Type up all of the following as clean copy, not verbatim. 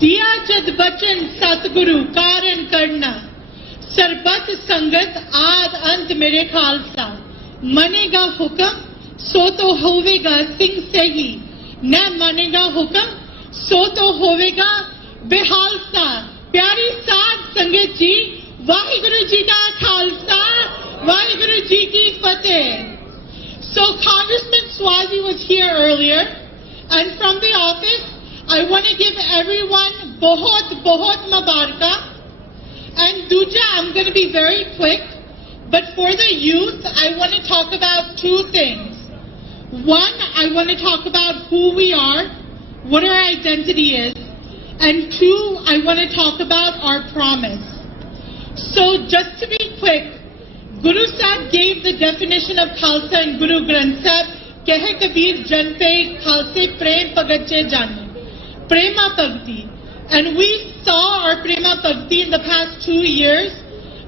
दिया जद बचन सतगुरु कारण करना सरबत संगत आद अंत मेरे खालसा मनेगा हुक्म सो तो होवेगा सिंह से ही न मानेगा हुक्म सो तो होवेगा बेहालसा। प्यारी साध संगत जी, वाहिगुरु जी का खालसा, वाहिगुरु जी की फतेह। So Congressman Swazi was here earlier, and from the office I want to give everyone बहुत mubaraka. And Duja, I'm going to be very quick, but for the youth I want to talk about two things. One, I want to talk about who we are, what our identity is, and two, I want to talk about our promise. So just to be quick, Guru Sahib gave the definition of Khalsa in Guru Granth Sahib, Kehe Kabir Jante Khalse Prem Pagache Jane, Prema Bhakti. And we saw our Prema Bhakti in the past 2 years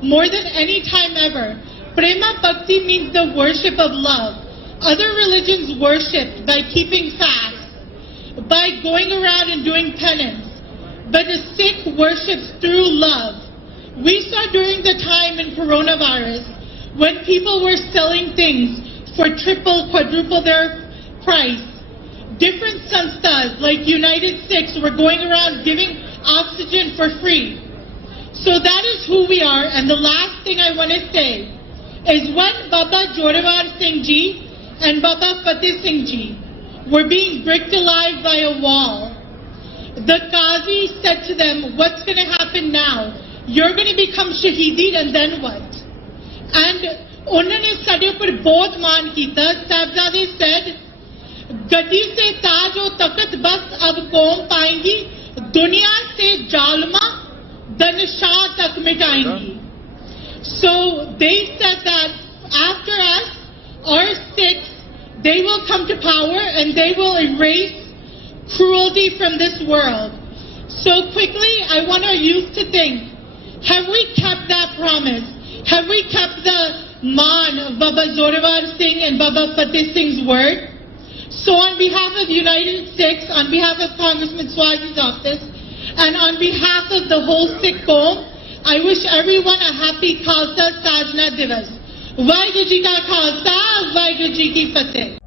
more than any time ever. Prema Bhakti means the worship of love. Other religions worship by keeping fast, by going around and doing penance. But a Sikh worships through love. We saw during the time in coronavirus when people were selling things for triple, quadruple their price. Different samstas like United Sikhs were going around giving oxygen for free. So that is who we are. And the last thing I want to say is when Baba Jorawar Singh Ji and Baba Fateh Singh Ji were being bricked alive by a wall, the Qazi said to them, what's going to happen now? You're going to become shaheedid and then what? And उन्होंने साढ़े पर बहुत मान किया। साहबजादे said, गद्दी से ताज और तख्त बस अब कौम पाएंगी, दुनिया से जालमा दनशाह तक मिटाएंगी. So they said that after us, our Sikhs, they will come to power and they will erase cruelty from this world. So quickly, I want our youth to think, have we kept that promise? Have we kept the man of Baba Zorawar Singh and Baba Fateh Singh's word? So on behalf of United Sikhs, on behalf of Congressman Swazi's office, and on behalf of the whole Sikh Qawm, I wish everyone a happy Khalsa Sajna Divas. Vaheguru Ji Ka Khalsa, Vaheguru Ji Ki Fateh.